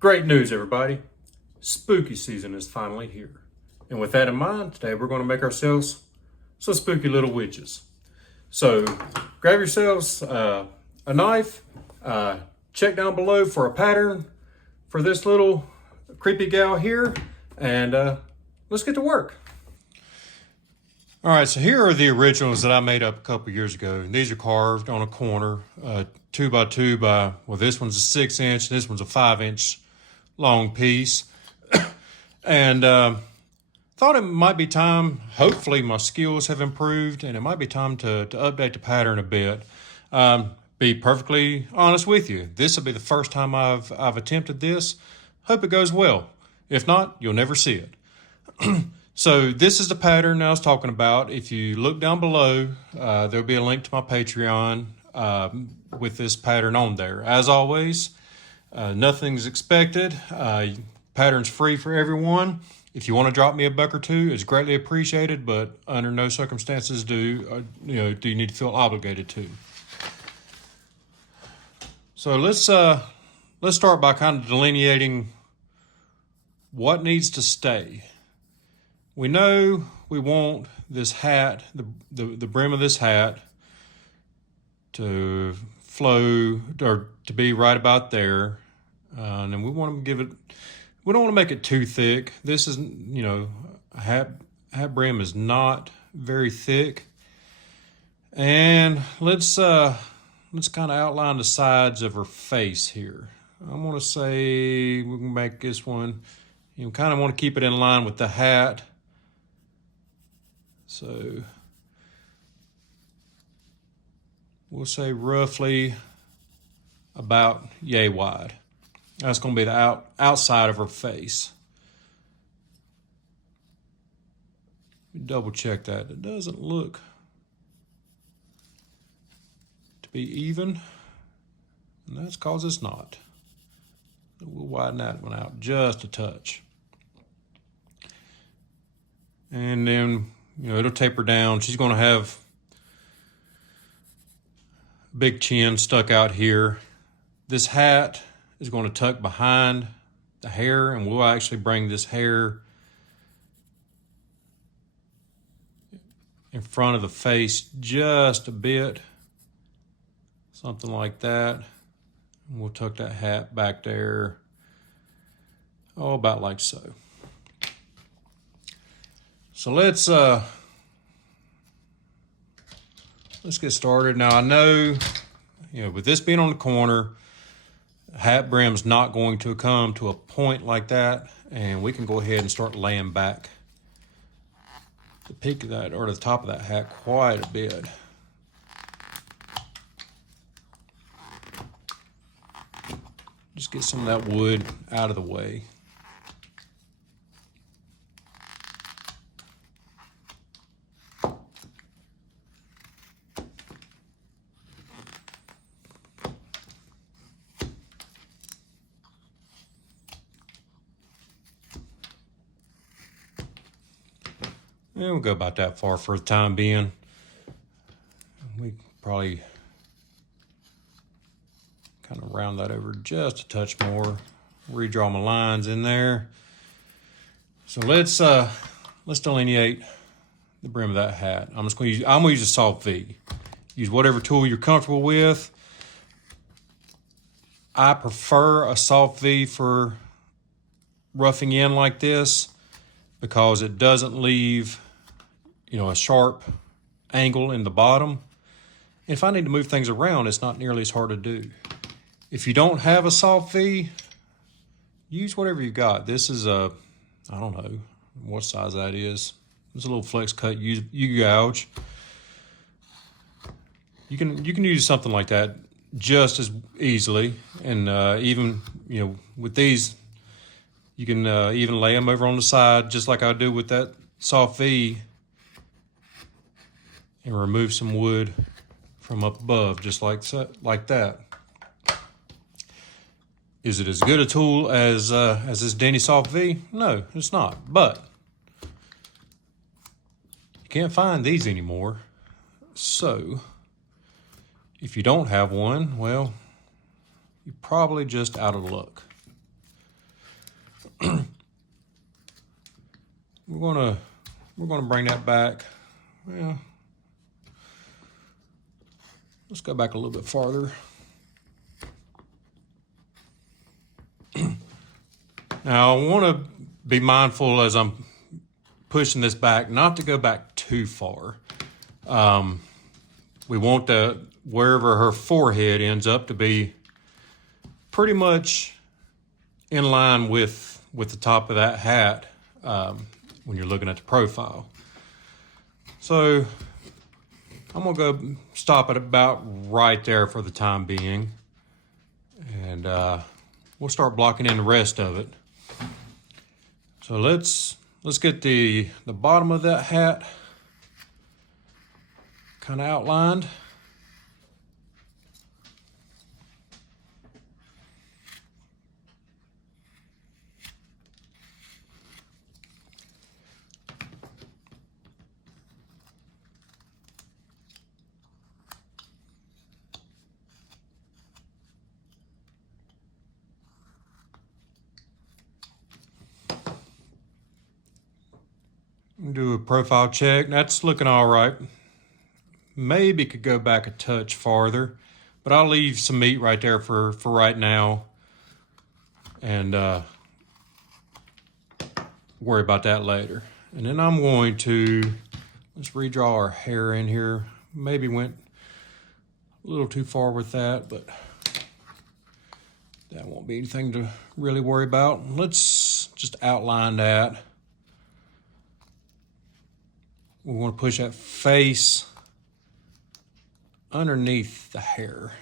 Great news, everybody. Spooky season is finally here. And with that in mind, today we're going to make ourselves some spooky little witches. So grab yourselves a knife, check down below for a pattern for this little creepy gal here, and let's get to work. All right, so here are the originals that I made up a couple years ago. These are carved on a corner, 2x2 by, well, this one's a 6-inch, this one's a 5-inch long piece. And thought it might be time, hopefully my skills have improved, and it might be time to update the pattern a bit. Be perfectly honest with you, this will be the first time I've attempted this. Hope it goes well. If not, you'll never see it. So this is the pattern I was talking about. If you look down below, there'll be a link to my Patreon with this pattern on there. As always, nothing's expected. Pattern's free for everyone. If you want to drop me a buck or two, it's greatly appreciated, but under no circumstances do you need to feel obligated to. So let's start by kind of delineating what needs to stay. We know we want this hat, the brim of this hat, to flow or to be right about there, and then we want to give it. We don't want to make it too thick. This is, a hat brim is not very thick, and let's kind of outline the sides of her face here. I want to say we can make this one. You kind of want to keep it in line with the hat. So we'll say roughly about yay wide. That's going to be the outside of her face. Double check that. It doesn't look to be even, and that's because it's not. So we'll widen that one out just a touch. And then it'll taper down. She's going to have a big chin stuck out here. This hat is going to tuck behind the hair, and we'll actually bring this hair in front of the face just a bit. Something like that. And we'll tuck that hat back there. Oh, about like so. So let's get started. Now I know, with this being on the corner, hat brim's not going to come to a point like that, and we can go ahead and start laying back the peak of that or the top of that hat quite a bit. Just get some of that wood out of the way. And we'll go about that far for the time being. We probably kind of round that over just a touch more. Redraw my lines in there. So let's delineate the brim of that hat. I'm gonna use a soft V. Use whatever tool you're comfortable with. I prefer a soft V for roughing in like this because it doesn't leave a sharp angle in the bottom. If I need to move things around, it's not nearly as hard to do. If you don't have a soft V, use whatever you got. This is I don't know what size that is. It's a little flex cut U-gouge. You can use something like that just as easily, and even with these, you can even lay them over on the side just like I do with that soft V, and remove some wood from up above just like that. Is it as good a tool as this Denny Soft V? No, it's not. But you can't find these anymore. So if you don't have one, well, you're probably just out of luck. we're gonna bring that back. Well, let's go back a little bit farther. Now I want to be mindful as I'm pushing this back, not to go back too far. We want wherever her forehead ends up to be pretty much in line with the top of that hat when you're looking at the profile. So I'm gonna go stop it about right there for the time being, and we'll start blocking in the rest of it. So let's get the bottom of that hat kind of outlined. Do a profile check. That's looking all right. Maybe could go back a touch farther, but I'll leave some meat right there for right now, and worry about that later. And then I'm going to, let's redraw our hair in here. Maybe went a little too far with that, but that won't be anything to really worry about. Let's just outline that. We want to push that face underneath the hair.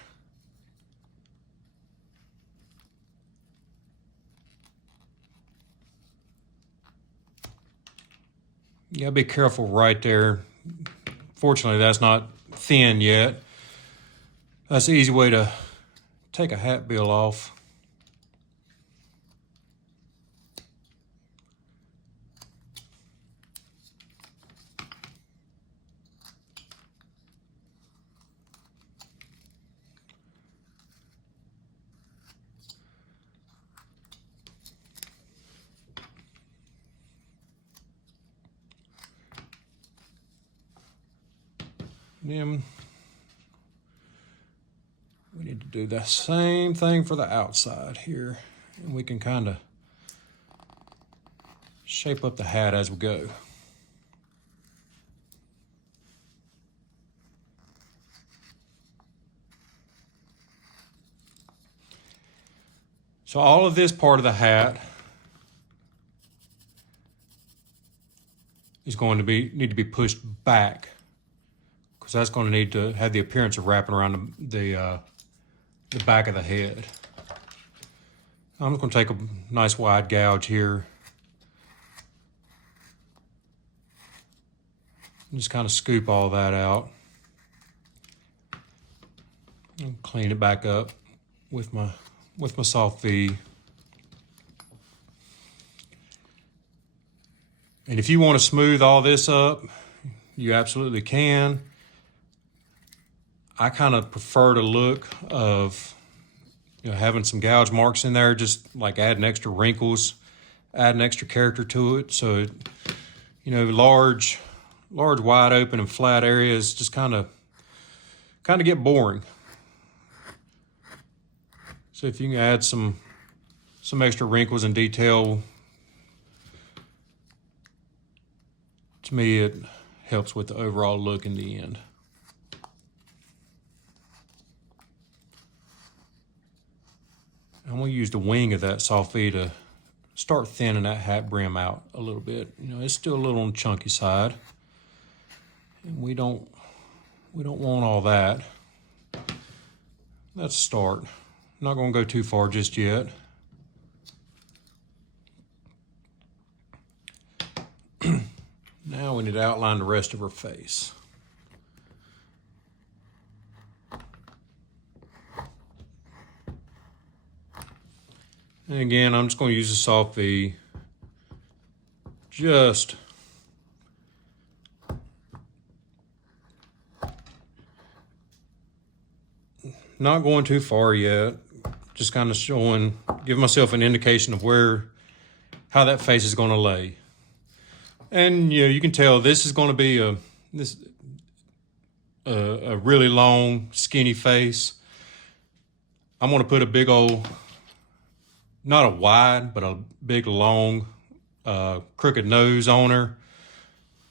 You gotta be careful right there. Fortunately, that's not thin yet. That's an easy way to take a hat bill off. Then we need to do the same thing for the outside here, and we can kind of shape up the hat as we go. So all of this part of the hat is going to need to be pushed back, because that's going to need to have the appearance of wrapping around the back of the head. I'm just going to take a nice wide gouge here. Just kind of scoop all that out. And clean it back up with my soft V. And if you want to smooth all this up, you absolutely can. I kind of prefer the look of, having some gouge marks in there, just like adding extra wrinkles, adding extra character to it. So, large, wide open and flat areas just kind of get boring. So if you can add some extra wrinkles and detail, to me it helps with the overall look in the end. I'm going to use the wing of that soft V to start thinning that hat brim out a little bit. It's still a little on the chunky side, and we don't want all that. Let's start. I'm not going to go too far just yet. Now we need to outline the rest of her face. And again, I'm just going to use a soft V. Just not going too far yet. Just kind of give myself an indication of how that face is going to lay. And you can tell this is going to be a really long, skinny face. I'm going to put a big old, not a wide, but a big, long, crooked nose on her.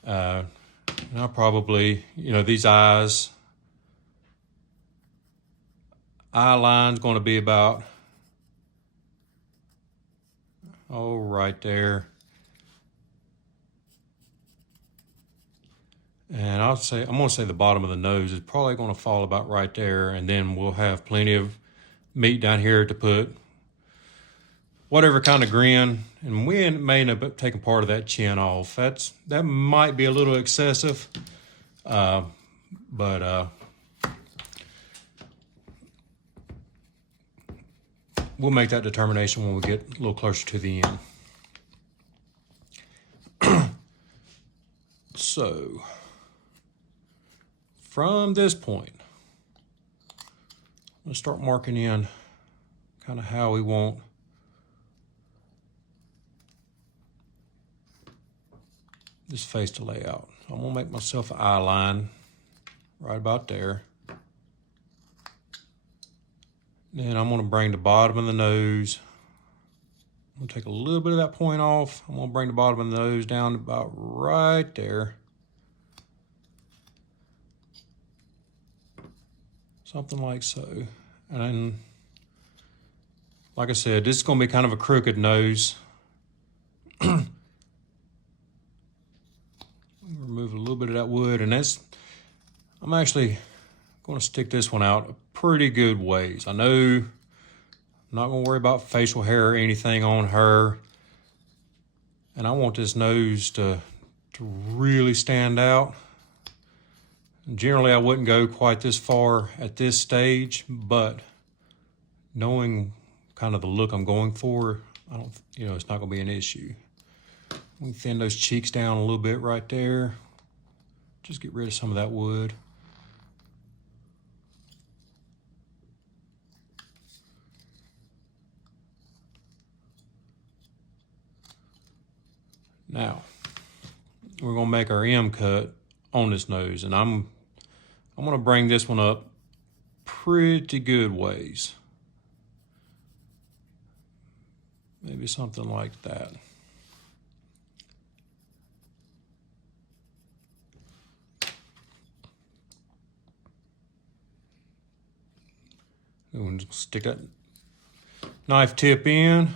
And I'll probably, these eye line's going to be about, right there. And I'm going to say the bottom of the nose is probably going to fall about right there. And then we'll have plenty of meat down here to put whatever kind of grin. And we may end up taking part of that chin off. That might be a little excessive. But we'll make that determination when we get a little closer to the end. So, from this point, let's start marking in kind of how we want this face to lay out. So I'm gonna make myself an eye line right about there. Then I'm gonna bring the bottom of the nose. I'm gonna take a little bit of that point off. I'm gonna bring the bottom of the nose down about right there. Something like so. And then, like I said, this is gonna be kind of a crooked nose. Remove a little bit of that wood, and I'm actually going to stick this one out a pretty good ways. I know I'm not going to worry about facial hair or anything on her, and I want this nose to really stand out. Generally, I wouldn't go quite this far at this stage, but knowing kind of the look I'm going for, it's not going to be an issue. We can thin those cheeks down a little bit right there. Just get rid of some of that wood. Now, we're gonna make our M cut on this nose, and I'm gonna bring this one up pretty good ways. Maybe something like that. And stick that knife tip in.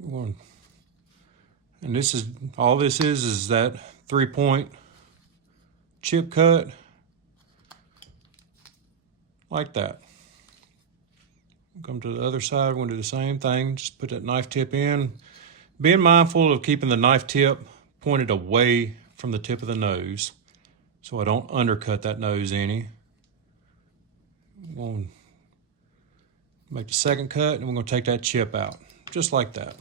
And this is all this is that 3-point chip cut, like that. Come to the other side, we're gonna do the same thing. Just put that knife tip in. Being mindful of keeping the knife tip pointed away from the tip of the nose so I don't undercut that nose any. We're gonna make the second cut, and we're gonna take that chip out, just like that.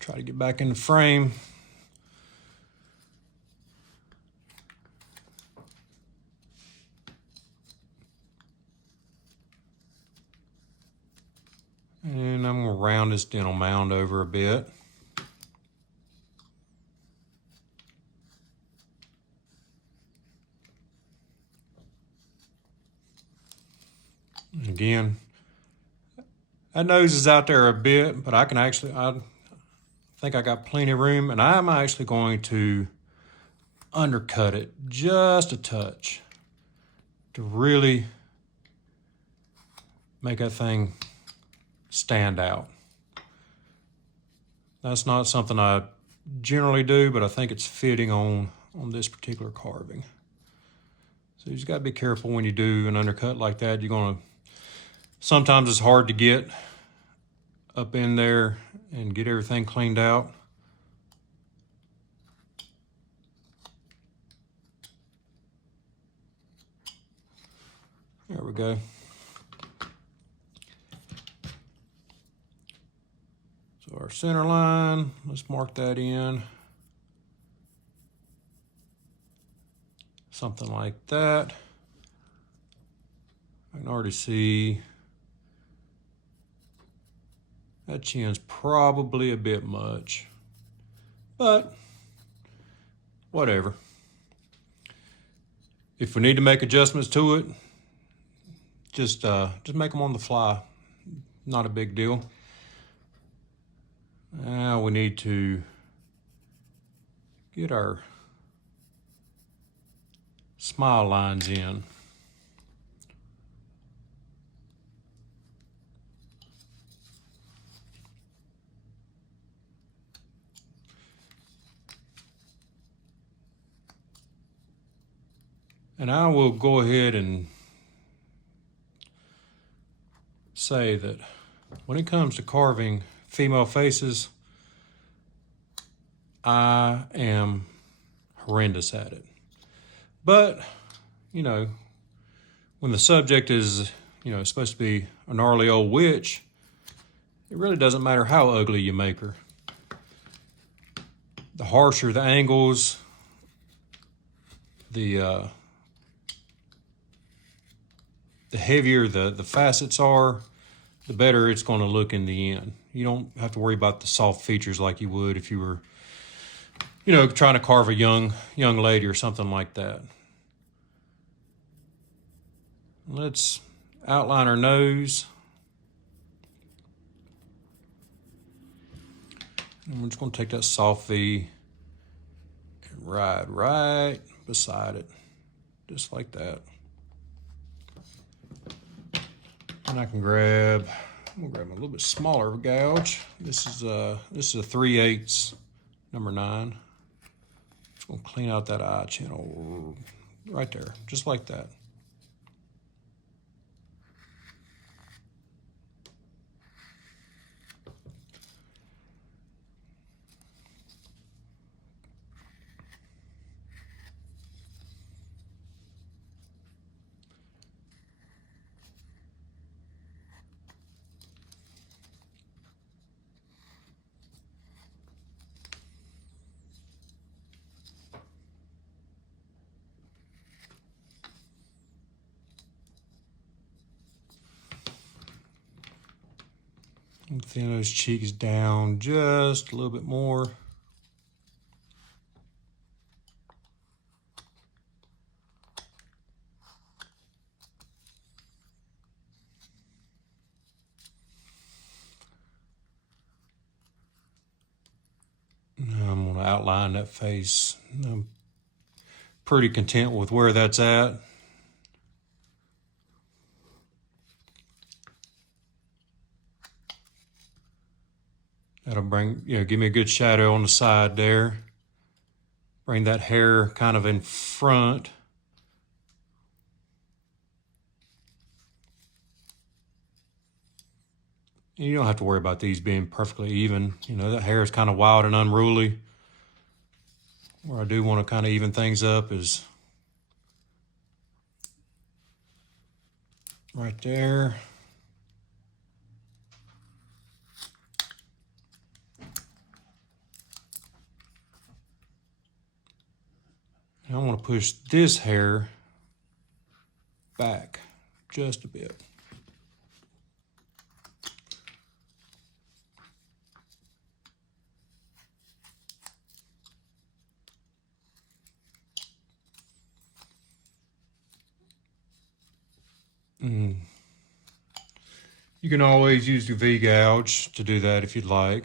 Try to get back in the frame. And I'm gonna round this dental mound over a bit. Again, that nose is out there a bit, but I think I got plenty of room, and I'm actually going to undercut it just a touch to really make that thing stand out. That's not something I generally do, but I think it's fitting on this particular carving. So you just gotta be careful when you do an undercut like that. Sometimes it's hard to get up in there and get everything cleaned out. There we go. So our center line, let's mark that in. Something like that. I can already see that chin's probably a bit much. but whatever. If we need to make adjustments to it, just make them on the fly. Not a big deal. Now we need to get our smile lines in. And I will go ahead and say that when it comes to carving female faces, I am horrendous at it. But, you know, when the subject is, supposed to be a gnarly old witch, it really doesn't matter how ugly you make her. The harsher the angles, the heavier the facets are, the better it's going to look in the end. You don't have to worry about the soft features like you would if you were, trying to carve a young lady or something like that. Let's outline our nose. And we're just going to take that soft V and ride right beside it, just like that. And I'm gonna grab a little bit smaller gouge. This is a 3/8 number 9. Just gonna clean out that eye channel right there, just like that. And thin those cheeks down just a little bit more. Now I'm going to outline that face. I'm pretty content with where that's at. That'll bring, give me a good shadow on the side there. Bring that hair kind of in front. And you don't have to worry about these being perfectly even. That hair is kind of wild and unruly. Where I do want to kind of even things up is right there. And I want to push this hair back just a bit. You can always use your V-gouge to do that if you'd like.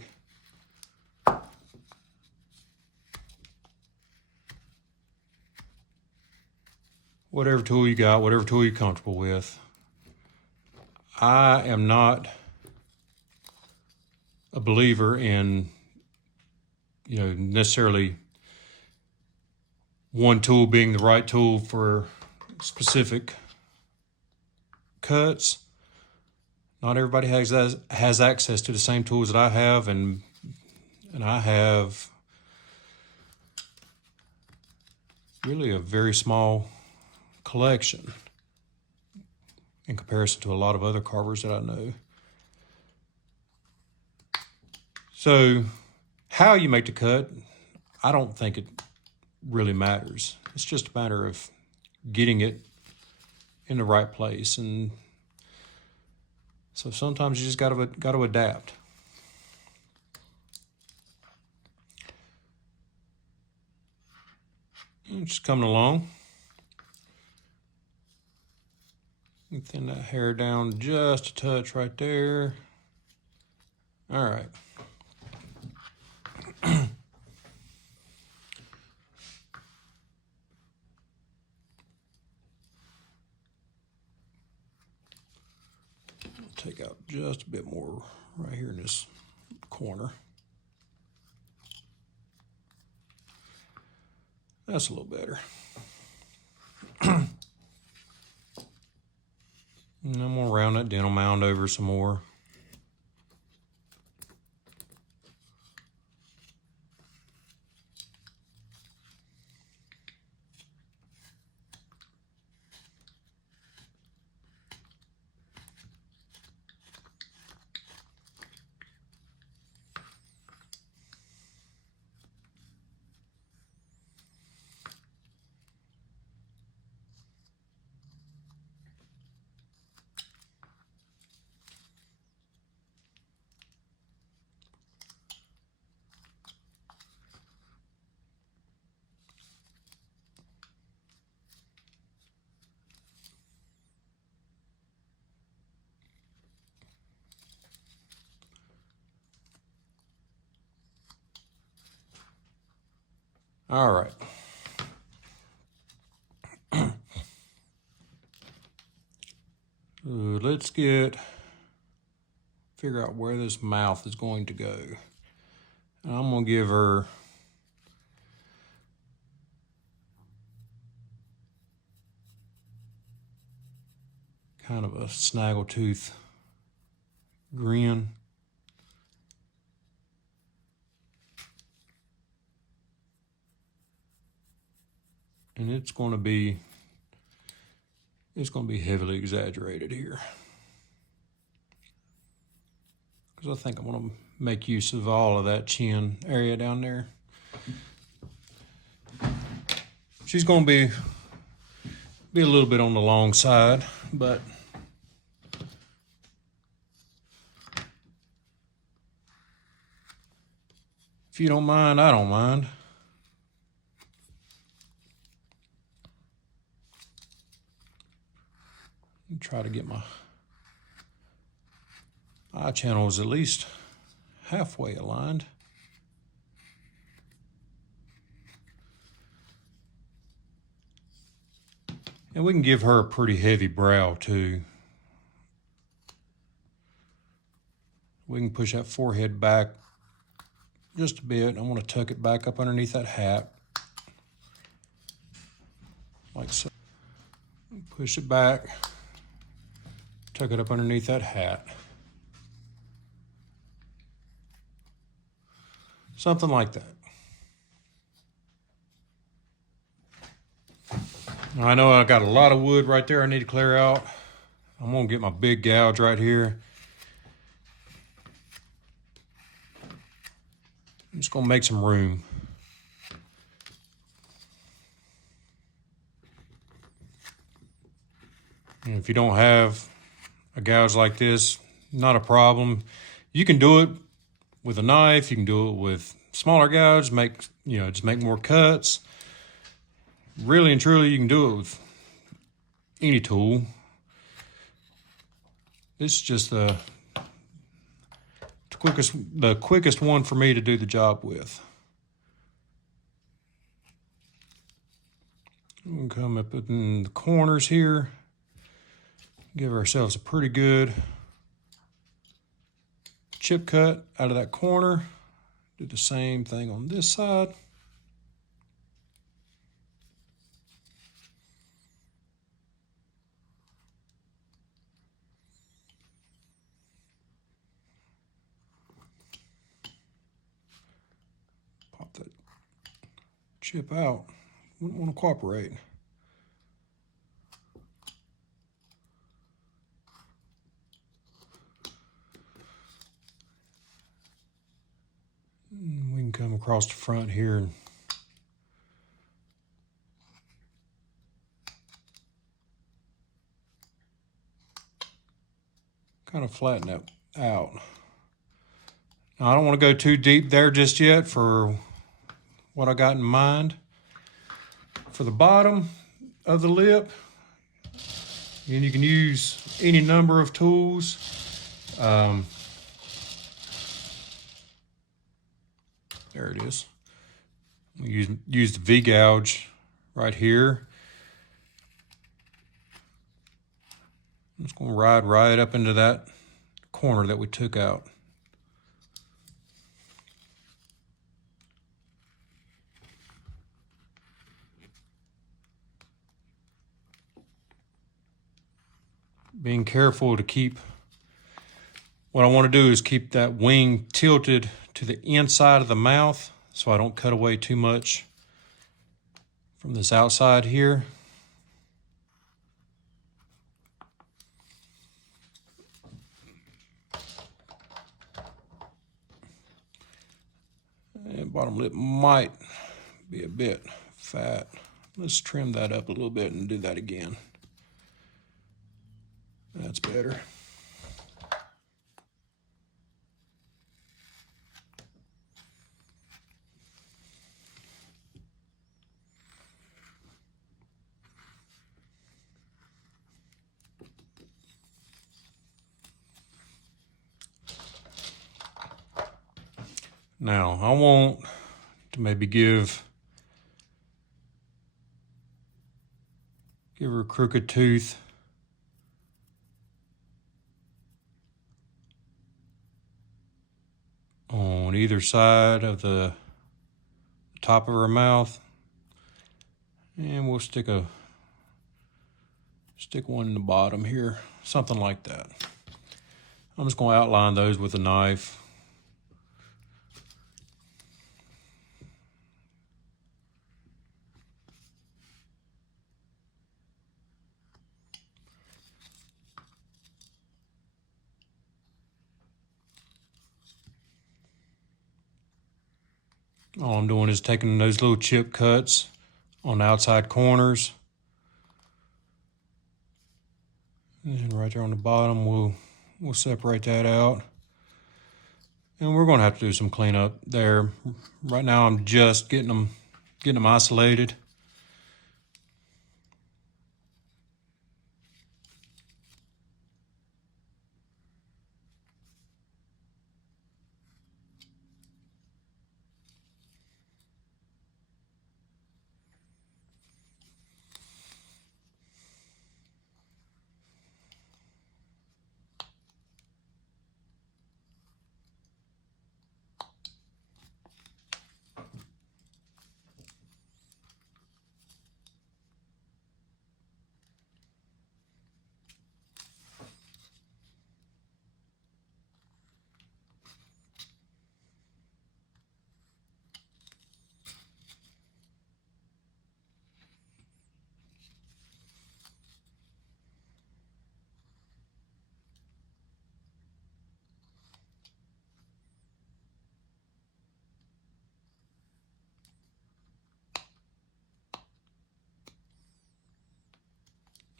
Whatever tool you got, whatever tool you're comfortable with. I am not a believer in, necessarily one tool being the right tool for specific cuts. Not everybody has access to the same tools that I have, and I have really a very small collection in comparison to a lot of other carvers that I know. So how you make the cut, I don't think it really matters. It's just a matter of getting it in the right place. And so sometimes you just got to adapt. Just coming along. Thin that hair down just a touch right there. All right. Take out just a bit more right here in this corner. That's a little better. And then we'll round that dental mound over some more. All right. Let's figure out where this mouth is going to go. And I'm gonna give her kind of a snaggletooth grin. And it's going to be heavily exaggerated here, because I think I'm going to make use of all of that chin area down there. She's going to be a little bit on the long side, but if you don't mind, I don't mind. Try to get my eye channels at least halfway aligned. And we can give her a pretty heavy brow too. We can push that forehead back just a bit. I want to tuck it back up underneath that hat, like so. Push it back. Tuck it up underneath that hat. Something like that. Now, I know I got a lot of wood right there I need to clear out. I'm gonna get my big gouge right here. I'm just gonna make some room. And if you don't have a gouge like this, not a problem. You can do it with a knife. You can do it with smaller gouge. Just make more cuts. Really and truly, you can do it with any tool. This is just the quickest one for me to do the job with. We can come up in the corners here. Give ourselves a pretty good chip cut out of that corner. Do the same thing on this side. Pop that chip out. Wouldn't want to cooperate. We can come across the front here and kind of flatten that out. Now, I don't want to go too deep there just yet for what I got in mind. for the bottom of the lip. And you can use any number of tools. There it is. Use the V-gouge right here. I'm just going to ride right up into that corner that we took out. Being careful to keep, what I want to do is keep that wing tilted to the inside of the mouth so I don't cut away too much from this outside here. And bottom lip might be a bit fat. Let's trim that up a little bit and do that again. That's better. Now, I want to maybe give her a crooked tooth. On either side of the top of her mouth. And we'll stick one in the bottom here, something like that. I'm just going to outline those with a knife. All I'm doing is taking those little chip cuts on the outside corners. And right there on the bottom, we'll separate that out. And we're going to have to do some cleanup there. Right now I'm just getting them isolated.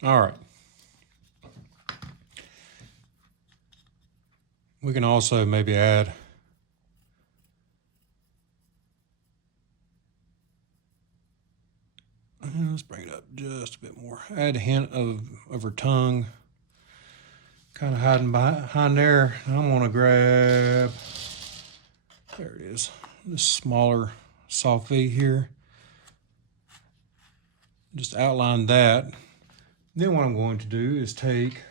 All right. We can also maybe add let's bring it up just a bit more. Add a hint of her tongue, kind of hiding behind there. I'm gonna grab, there it is, this smaller soft V here. Just outline that. Then what I'm going to do is take,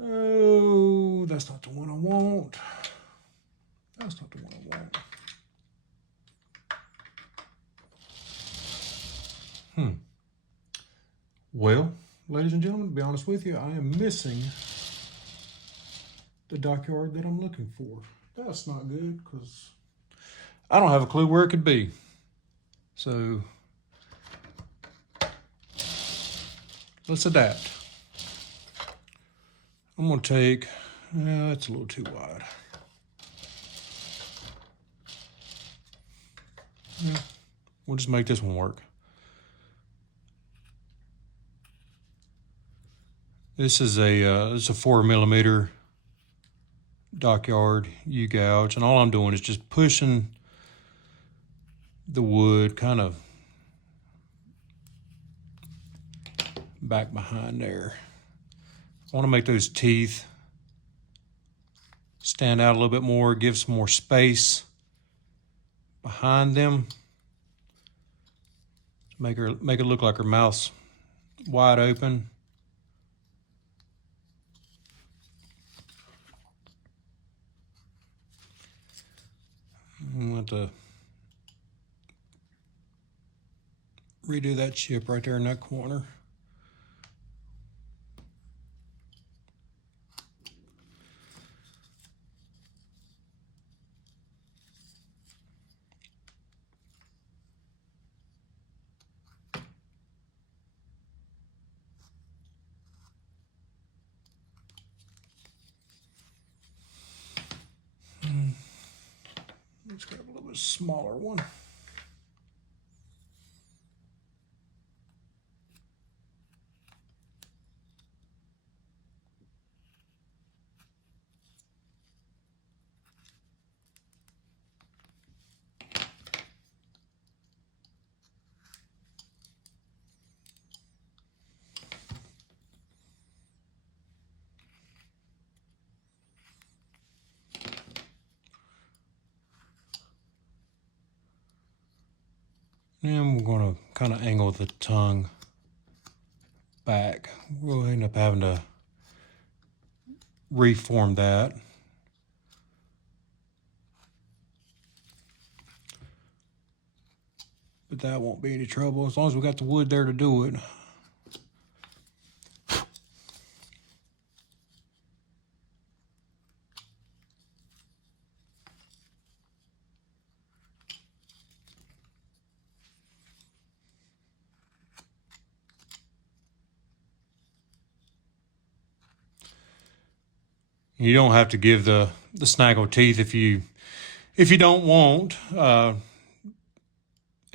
oh, that's not the one I want. That's not the one I want. Well, ladies and gentlemen, to be honest with you, I am missing the dockyard that I'm looking for. That's not good because I don't have a clue where it could be. So let's adapt. I'm going to take, that's a little too wide. Yeah, we'll just make this one work. This is a 4mm dockyard U-gouge, and all I'm doing is just pushing the wood kind of back behind there. I want to make those teeth stand out a little bit more, give some more space behind them. Make it look like her mouth's wide open. I'm going to redo that chip right there in that corner. Let's grab a little bit smaller one. And we're going to kind of angle the tongue back. We'll end up having to reform that. But that won't be any trouble as long as we got the wood there to do it. You don't have to give the snaggle teeth if you don't want.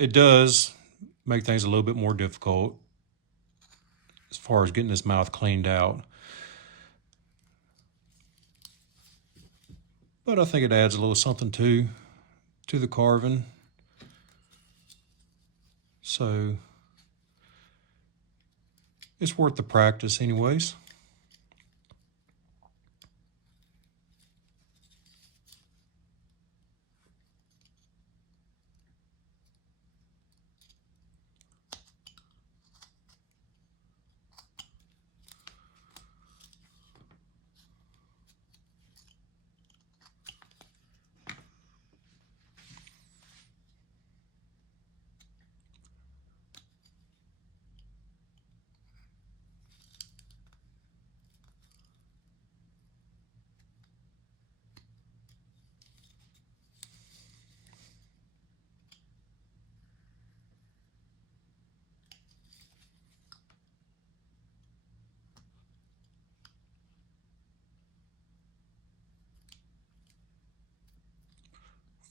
It does make things a little bit more difficult as far as getting this mouth cleaned out. But I think it adds a little something to the carving. So it's worth the practice anyways.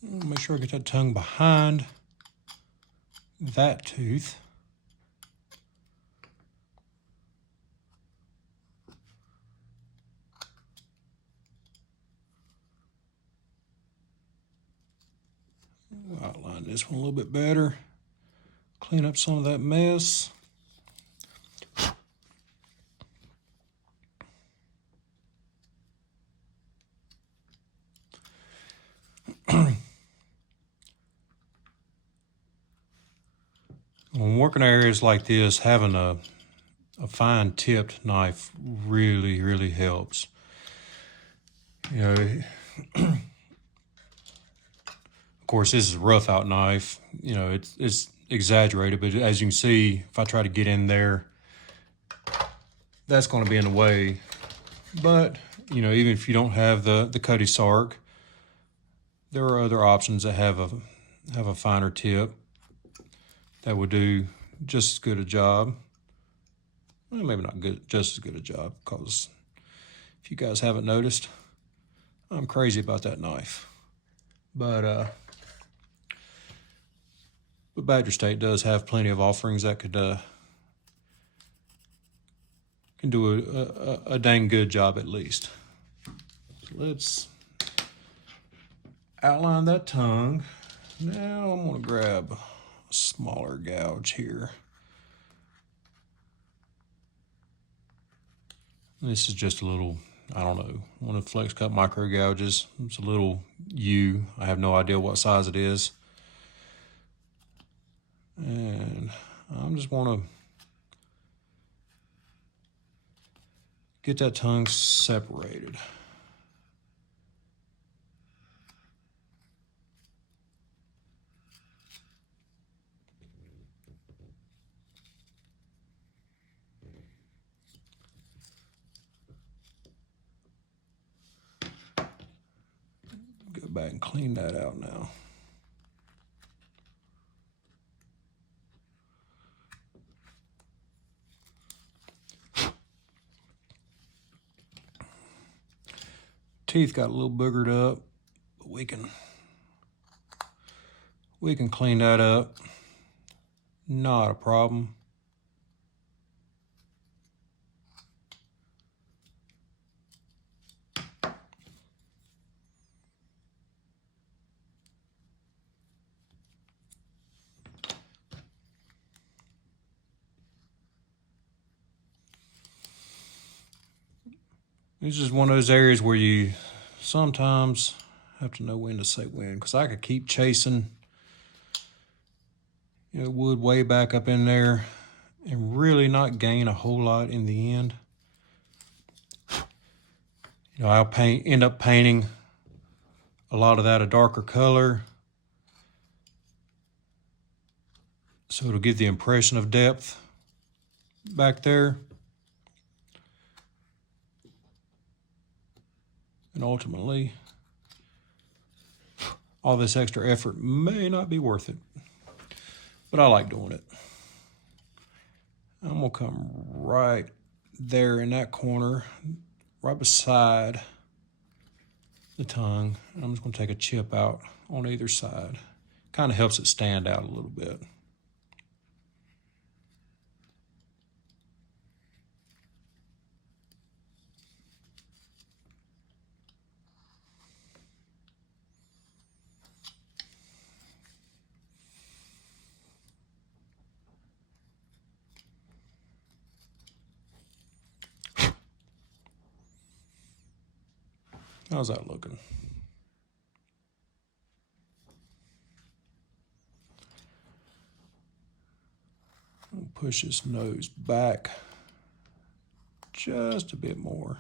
Make sure I get that tongue behind that tooth. Outline this one a little bit better. Clean up some of that mess. When working areas like this, having a fine tipped knife really, really helps. You know, of course, this is a rough out knife. You know, it's exaggerated, but as you can see, if I try to get in there, that's going to be in the way. But, you know, even if you don't have the Cutty Sark, there are other options that have a finer tip that would do just as good a job. Well, maybe not just as good a job, because if you guys haven't noticed, I'm crazy about that knife. But Badger State does have plenty of offerings that could can do a dang good job at least. So let's outline that tongue. Now I'm gonna grab a smaller gouge here. This is just a little, I don't know, one of the flex cut micro gouges. It's a little U. I have no idea what size it is. And I just want to get that tongue separated. Go back and clean that out now. Teeth got a little boogered up, but we can clean that up. Not a problem. This is one of those areas where you sometimes have to know when to say when, because I could keep chasing wood way back up in there and really not gain a whole lot in the end. I'll end up painting a lot of that a darker color, so it'll give the impression of depth back there. And ultimately, all this extra effort may not be worth it, but I like doing it. I'm gonna come right there in that corner, right beside the tongue. I'm just gonna take a chip out on either side. Kind of helps it stand out a little bit. How's that looking? I'll push his nose back just a bit more.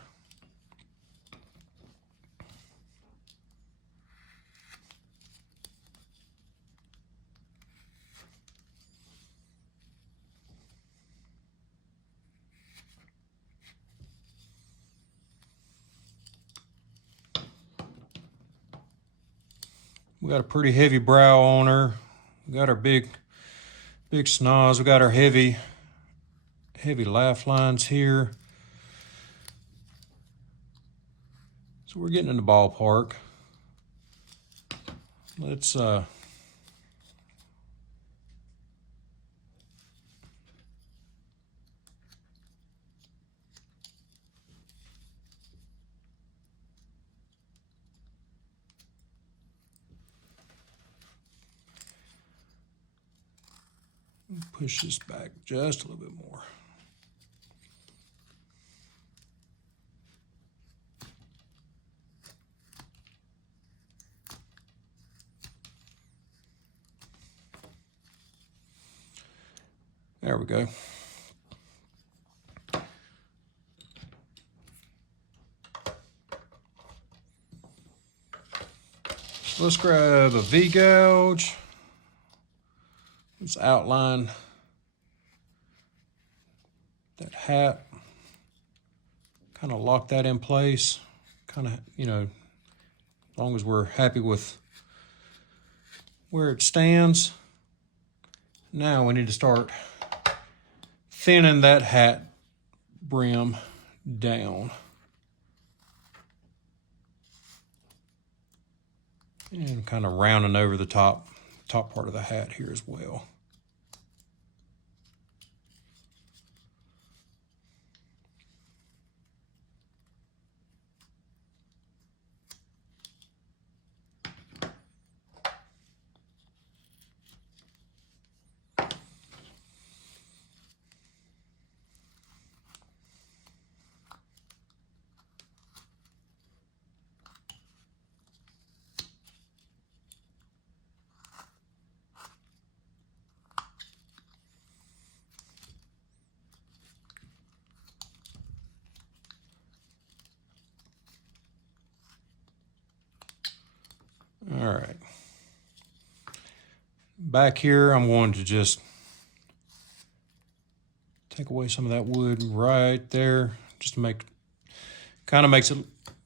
We got a pretty heavy brow on her. We got our big schnoz. We got our heavy laugh lines here. So we're getting in the ballpark. Let's push this back just a little bit more. There we go. Let's grab a V-gouge. Let's outline that hat. Kind of lock that in place. Kind of, as long as we're happy with where it stands. Now we need to start thinning that hat brim down. And kind of rounding over the top part of the hat here as well. All right. Back here, I'm going to just take away some of that wood right there, just to kind of makes it,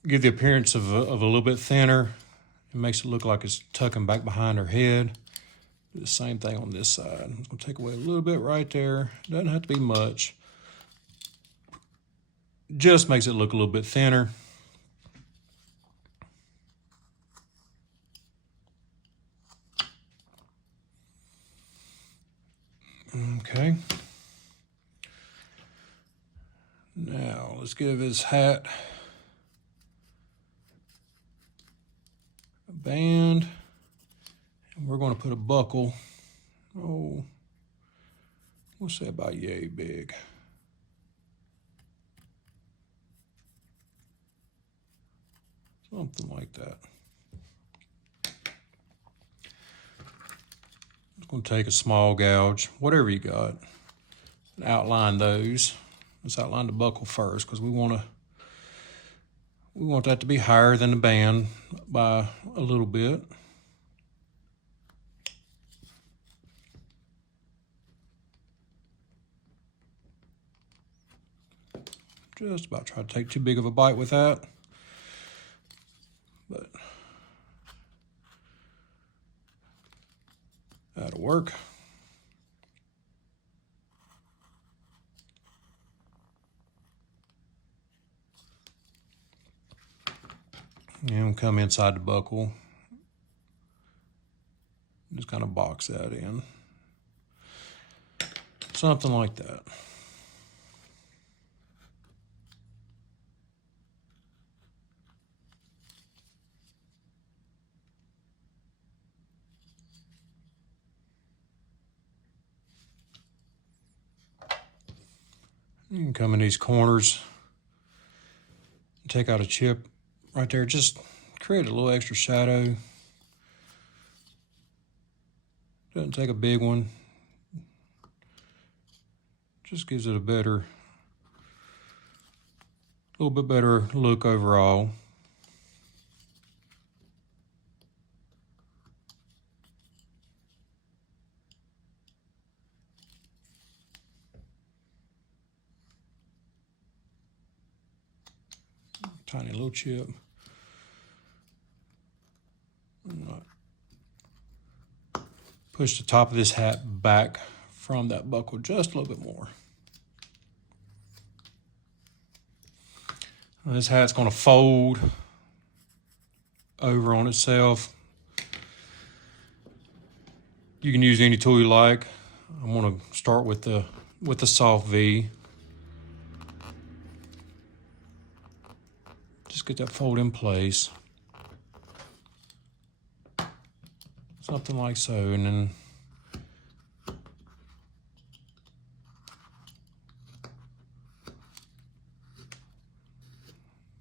give the appearance of a little bit thinner. It makes it look like it's tucking back behind her head. Do the same thing on this side. I'm gonna take away a little bit right there. Doesn't have to be much. Just makes it look a little bit thinner. Okay. Now let's give his hat a band. And we're going to put a buckle. Oh, we'll say about yay big. Something like that. I'm going to take a small gouge, whatever you got, and outline those. Let's outline the buckle first because we want that to be higher than the band by a little bit. Just about try to take too big of a bite with that, but that'll work. And come inside the buckle. Just kind of box that in. Something like that. You can come in these corners, take out a chip right there, just create a little extra shadow. Doesn't take a big one. Just gives it a little bit better look overall. Tiny little chip. Push the top of this hat back from that buckle just a little bit more. Now this hat's going to fold over on itself. You can use any tool you like. I'm going to start with the soft V. Just get that fold in place. Something like so, and then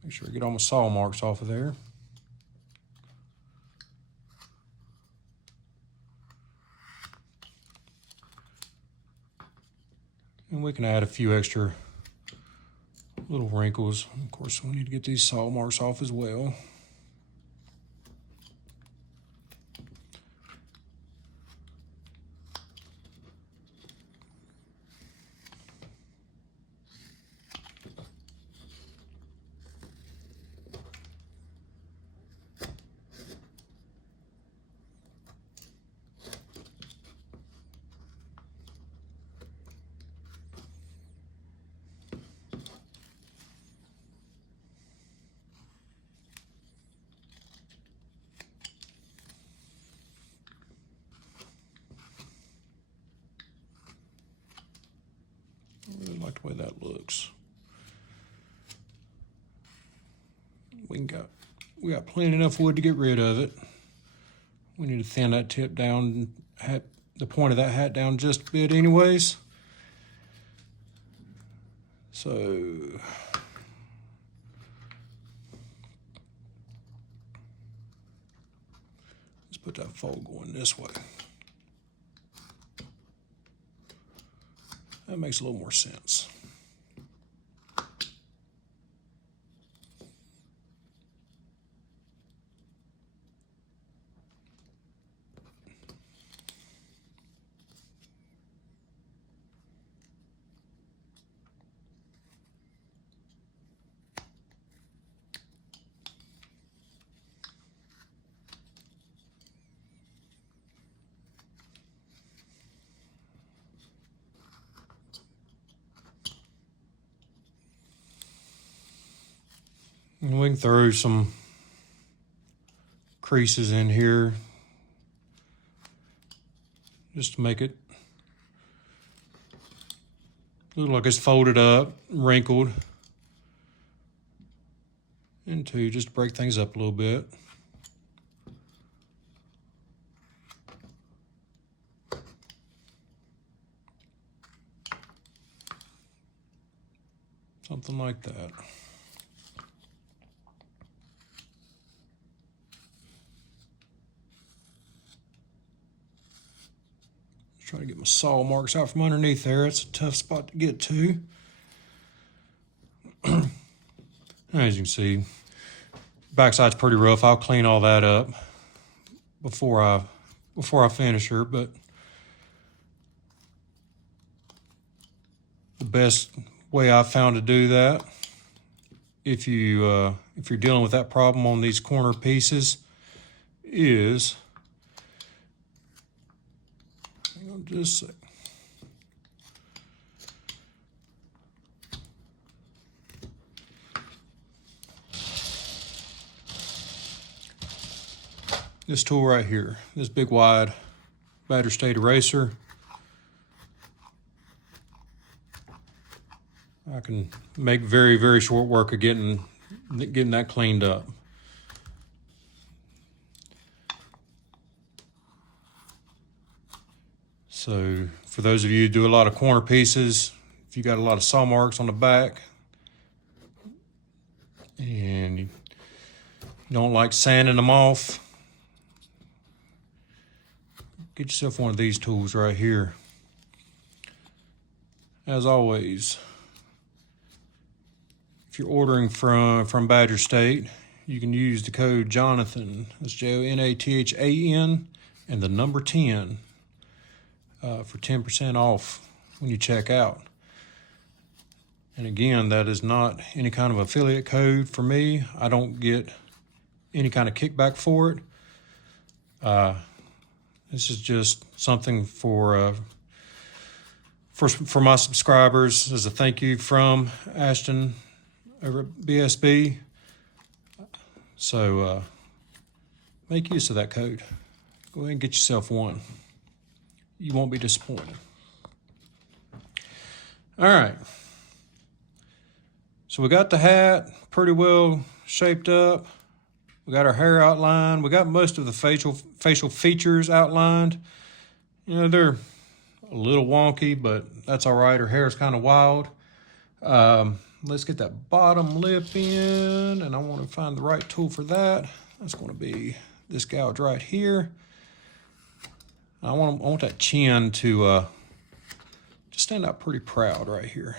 make sure I get all my saw marks off of there. And we can add a few extra little wrinkles. Of course, we need to get these saw marks off as well. I really like the way that looks. We got plenty enough wood to get rid of it. We need to thin that tip down, the point of that hat down just a bit anyways. So let's put that fold going this way. That makes a little more sense. And we can throw some creases in here just to make it look like it's folded up, wrinkled, and two, just to break things up a little bit. Something like that. Try to get my saw marks out from underneath there. It's a tough spot to get to. As you can see, backside's pretty rough. I'll clean all that up before I finish her, but the best way I've found to do that, if you're dealing with that problem on these corner pieces, is hang on just a sec. This tool right here, this big wide battery state eraser, I can make very, very short work of getting that cleaned up. So for those of you who do a lot of corner pieces, if you got a lot of saw marks on the back and you don't like sanding them off, get yourself one of these tools right here. As always, if you're ordering from Badger State, you can use the code Jonathan, that's JONATHAN, and the number 10 for 10% off when you check out. And again, that is not any kind of affiliate code for me. I don't get any kind of kickback for it. This is just something for my subscribers as a thank you from Ashton over at BSB. So make use of that code. Go ahead and get yourself one. You won't be disappointed. All right. So we got the hat pretty well shaped up. We got our hair outlined. We got most of the facial features outlined. You know, they're a little wonky, but that's all right. Her hair is kind of wild. Let's get that bottom lip in, and I want to find the right tool for that. That's going to be this gouge right here. I want that chin to just stand out pretty proud right here.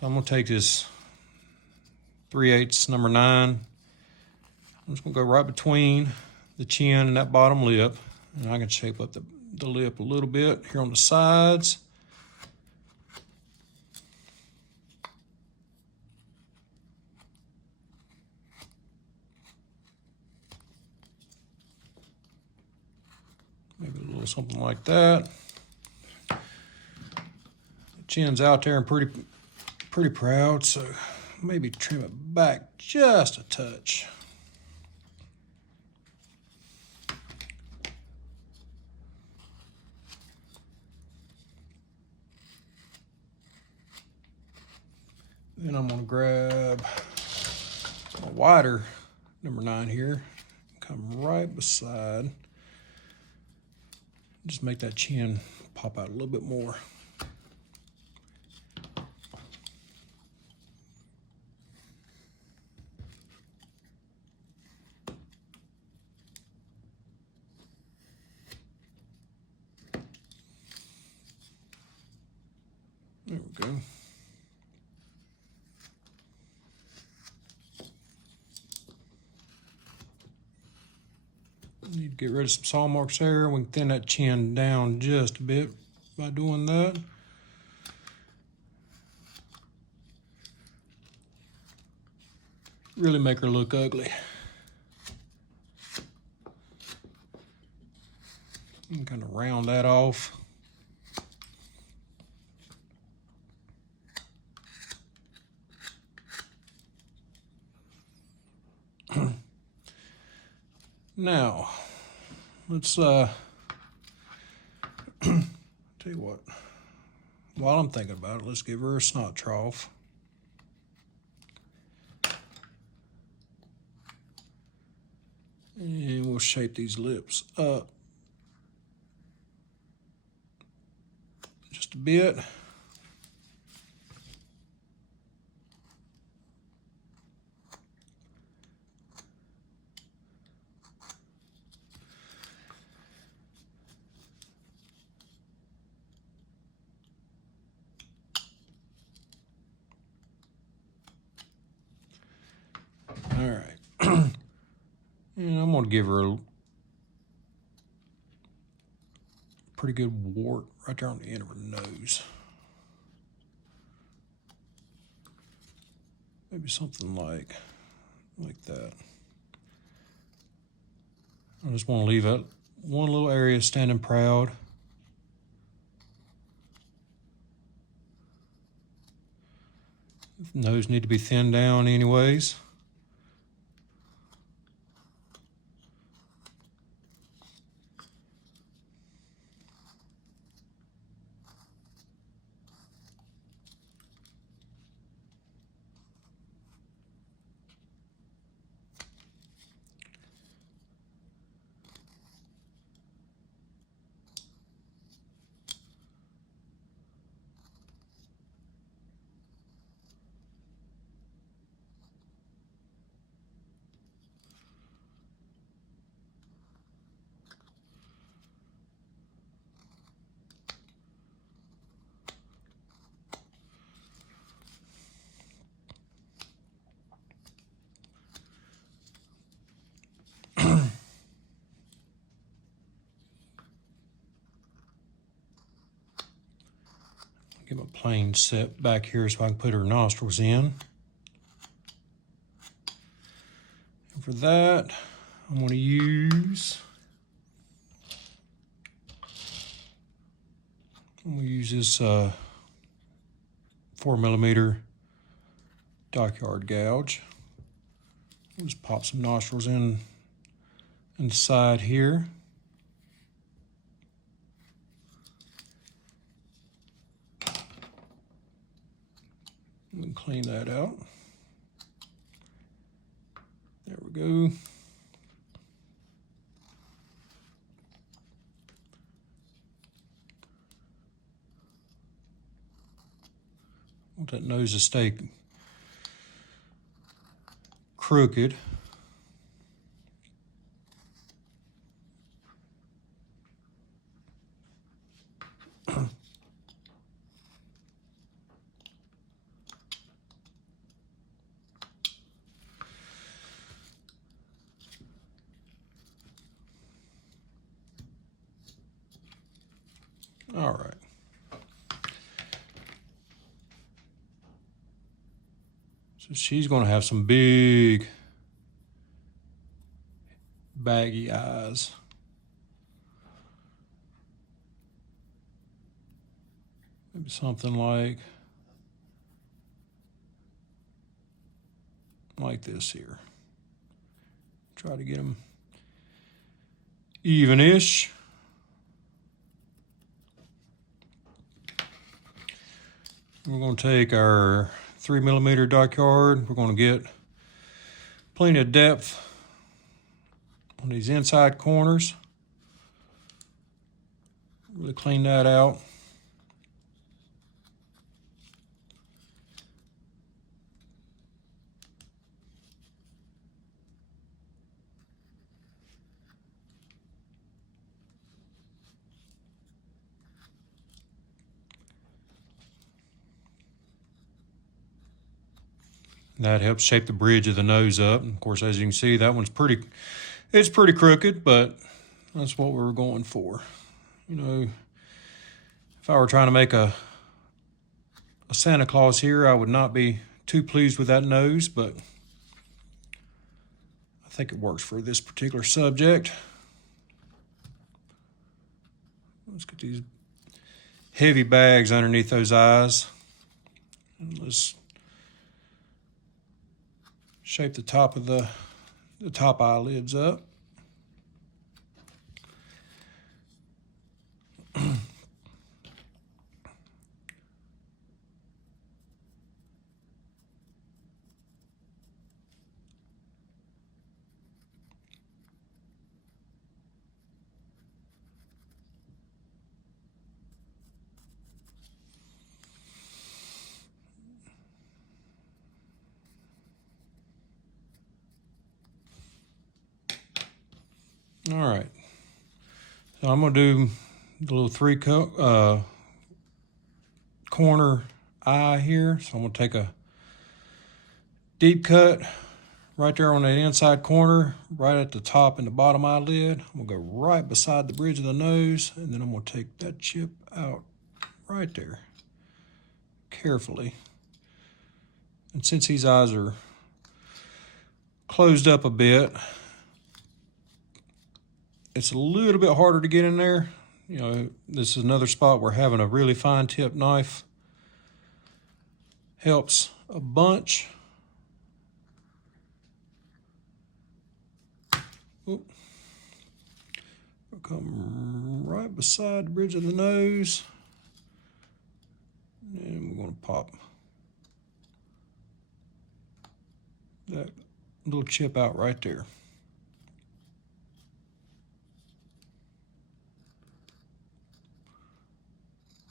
So I'm going to take this 3/8 number 9. I'm just going to go right between the chin and that bottom lip, and I can shape up the lip a little bit here on the sides. Maybe a little something like that. The chin's out there and pretty proud, so maybe trim it back just a touch. Then I'm gonna grab a wider number 9 here, come right beside, just make that chin pop out a little bit more. There we go. Need to get rid of some saw marks there. We can thin that chin down just a bit by doing that. Really make her look ugly. You can kind of round that off. Now, let's tell you what. While I'm thinking about it, let's give her a snot trough. And we'll shape these lips up just a bit. All right. And I'm going to give her a pretty good wart right there on the end of her nose. Maybe something like that. I just want to leave that one little area standing proud. Nose need to be thinned down anyways. Give a plain set back here so I can put her nostrils in. And for that, I'm going to use this 4mm dockyard gouge. We'll just pop some nostrils in the side here. And clean that out. There we go. Want that nose to stay crooked. All right. So she's going to have some big, baggy eyes. Maybe something like this here. Try to get them even-ish. We're going to take our 3mm dockyard. We're going to get plenty of depth on these inside corners. Really clean that out. That helps shape the bridge of the nose up. And of course, as you can see, that one's pretty crooked, but that's what we were going for. You know, if I were trying to make a Santa Claus here, I would not be too pleased with that nose, but I think it works for this particular subject. Let's get these heavy bags underneath those eyes. And let's shape the top of the the top eyelids up. All right, so I'm gonna do the little corner eye here. So I'm gonna take a deep cut right there on that inside corner, right at the top and the bottom eyelid. I'm gonna go right beside the bridge of the nose, and then I'm gonna take that chip out right there, carefully. And since these eyes are closed up a bit, it's a little bit harder to get in there. You know, this is another spot where having a really fine tip knife helps a bunch. Oop. I'll come right beside the bridge of the nose, and we're going to pop that little chip out right there.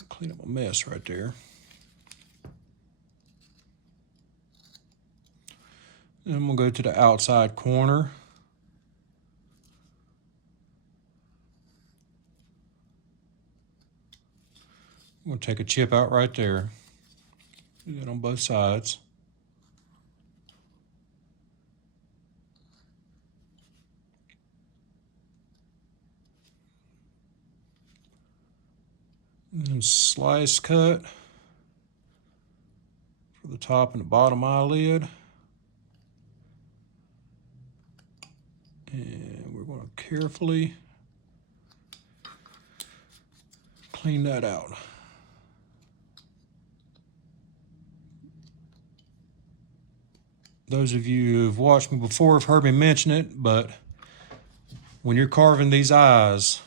Clean up a mess right there. Then we'll go to the outside corner. I'm going to take a chip out right there. Do that on both sides. And then slice cut for the top and the bottom eyelid. And we're going to carefully clean that out. Those of you who've watched me before have heard me mention it, but when you're carving these eyes,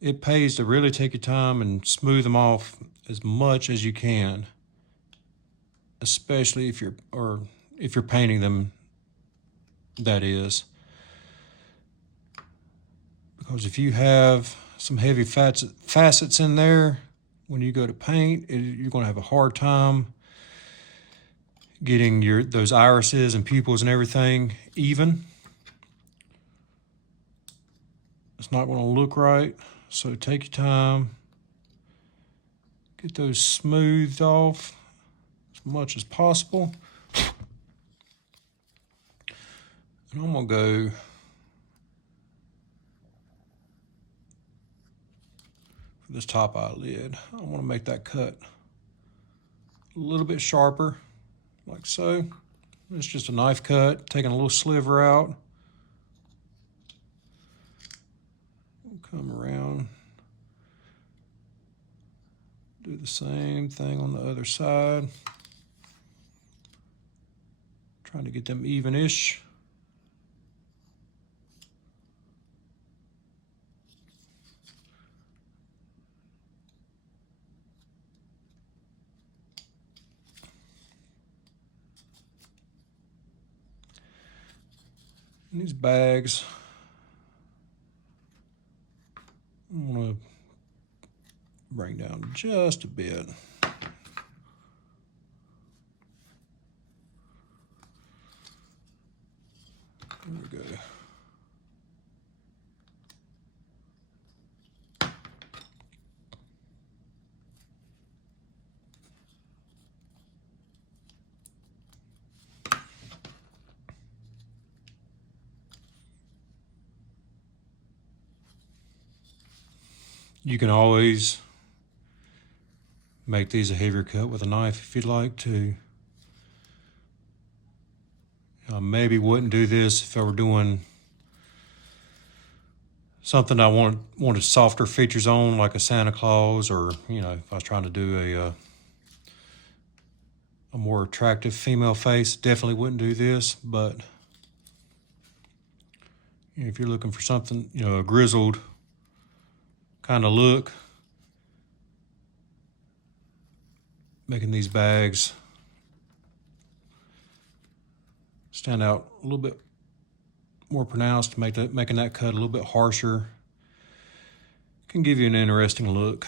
it pays to really take your time and smooth them off as much as you can, especially if you're painting them, that is. Because if you have some heavy facets in there, when you go to paint, you're going to have a hard time getting those irises and pupils and everything even. It's not going to look right, so take your time. Get those smoothed off as much as possible. And I'm going to go for this top eyelid. I want to make that cut a little bit sharper, like so. It's just a knife cut, taking a little sliver out. We'll come around, do the same thing on the other side. Trying to get them even-ish. And these bags, I'm going to bring down just a bit. There we go. You can always make these a heavier cut with a knife if you'd like to. I maybe wouldn't do this if I were doing something I wanted softer features on, like a Santa Claus, or if I was trying to do a more attractive female face. Definitely wouldn't do this, but If you're looking for something, a grizzled kind of look, making these bags stand out a little bit more pronounced, making that cut a little bit harsher, can give you an interesting look.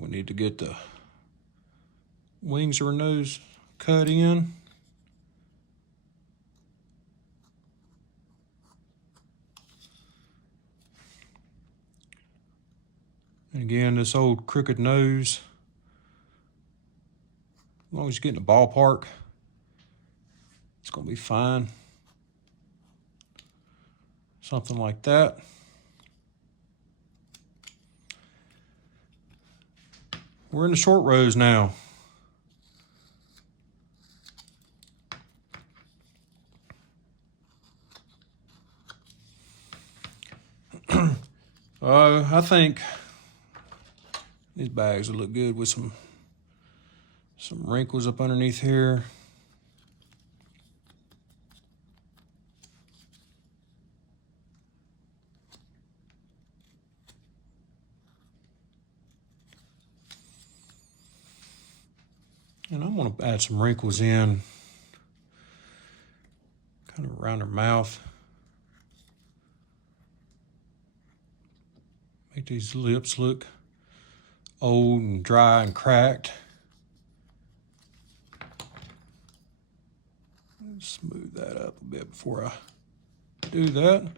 We need to get the wings of her nose cut in. And again, this old crooked nose, as long as you get in the ballpark, it's going to be fine. Something like that. We're in the short rows now. I think these bags will look good with some wrinkles up underneath here. And I'm going to add some wrinkles in, kind of around her mouth. Make these lips look old and dry and cracked. Smooth that up a bit before I do that.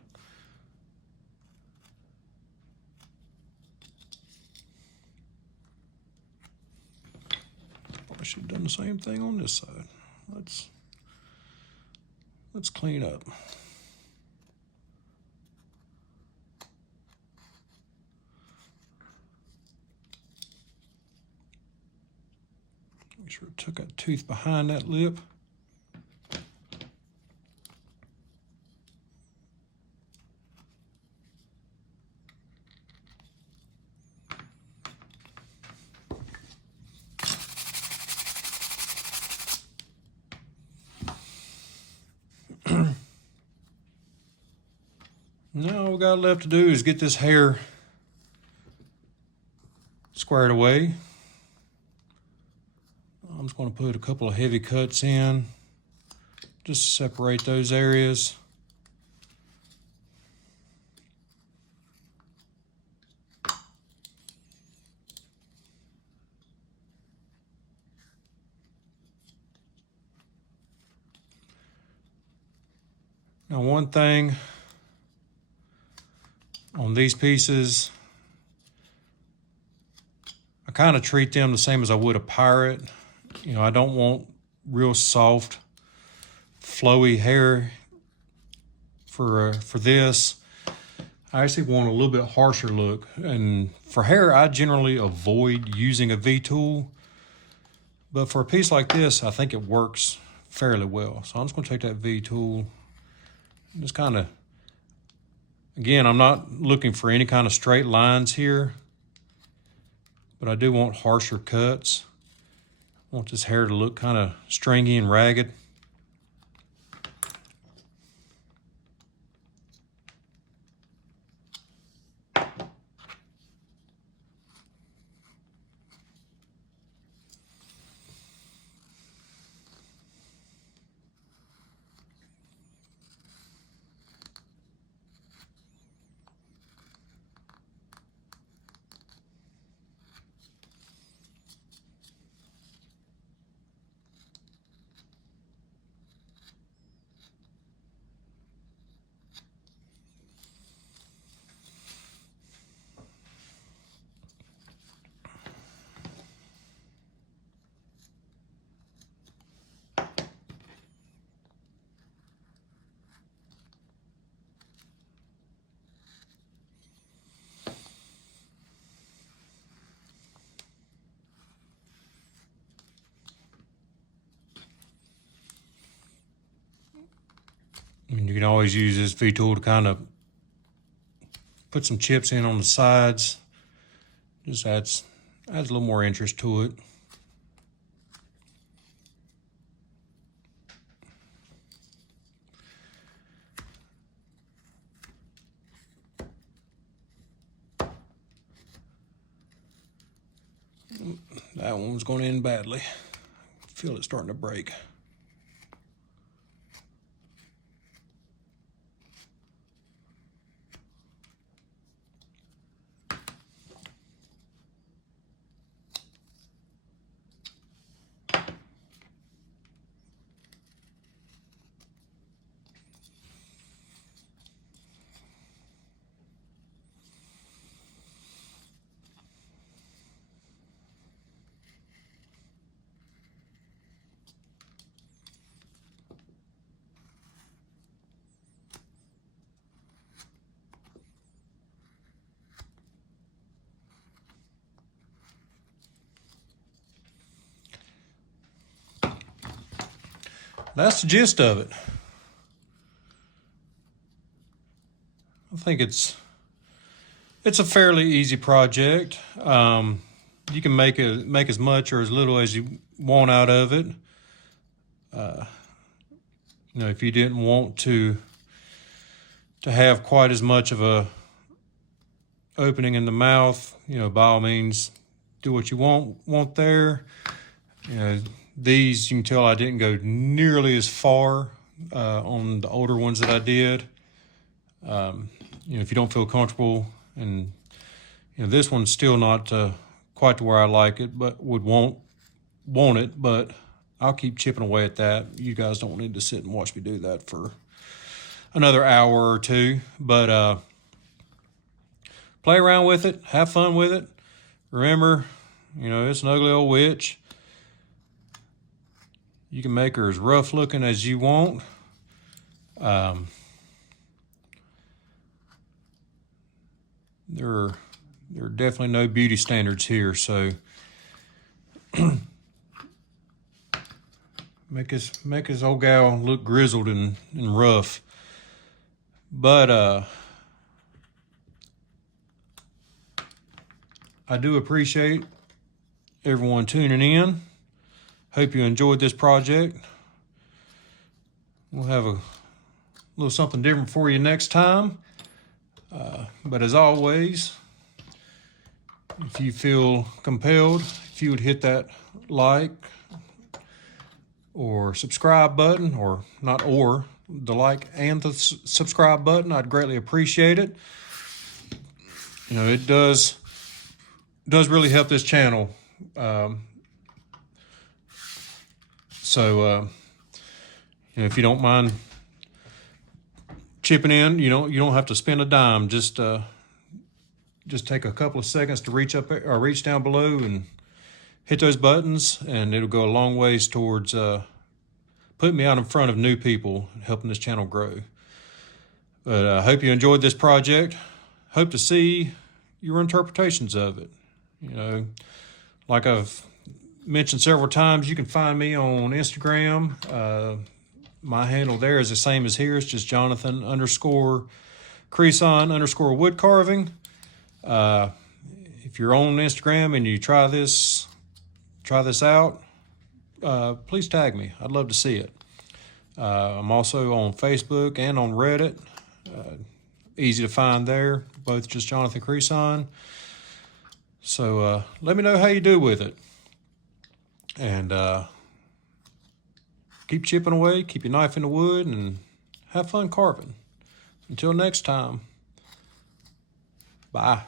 I should have done the same thing on this side. Let's clean up. Make sure I took that tooth behind that lip. Now all we got left to do is get this hair squared away. I'm just going to put a couple of heavy cuts in just to separate those areas. Now, one thing on these pieces, I kind of treat them the same as I would a pirate. I don't want real soft, flowy hair for this. I actually want a little bit harsher look. And for hair, I generally avoid using a V-tool. But for a piece like this, I think it works fairly well. So I'm just going to take that V-tool and just kind of, again, I'm not looking for any kind of straight lines here, but I do want harsher cuts. I want this hair to look kind of stringy and ragged. And you can always use this V-tool to kind of put some chips in on the sides. Just adds a little more interest to it. That one's going to end badly. Feel it starting to break. That's the gist of it. I think it's a fairly easy project. You can make as much or as little as you want out of it. If you didn't want to have quite as much of a opening in the mouth, by all means, do what you want there. These, you can tell I didn't go nearly as far on the older ones that I did. If you don't feel comfortable, and this one's still not quite to where I like it, but would want it, but I'll keep chipping away at that. You guys don't need to sit and watch me do that for another hour or two, but play around with it, have fun with it. Remember, it's an ugly old witch. You can make her as rough looking as you want. There are definitely no beauty standards here, so make this old gal look grizzled and rough. But I do appreciate everyone tuning in. Hope you enjoyed this project. We'll have a little something different for you next time. But as always, if you feel compelled, if you would hit that like or subscribe button, or not or, the like and the subscribe button, I'd greatly appreciate it. It does really help this channel. So if you don't mind chipping in, you don't have to spend a dime. Just take a couple of seconds to reach up or reach down below and hit those buttons, and it'll go a long ways towards putting me out in front of new people, helping this channel grow. But I hope you enjoyed this project. Hope to see your interpretations of it. Like I've mentioned several times, you can find me on Instagram. My handle there is the same as here. It's just Jonathan_Creason_wood carving. If you're on Instagram and you try this out, please tag me. I'd love to see it. I'm also on Facebook and on Reddit. Easy to find there, both just Jonathan Creason. So let me know how you do with it. And keep chipping away, keep your knife in the wood, and have fun carving. Until next time, bye.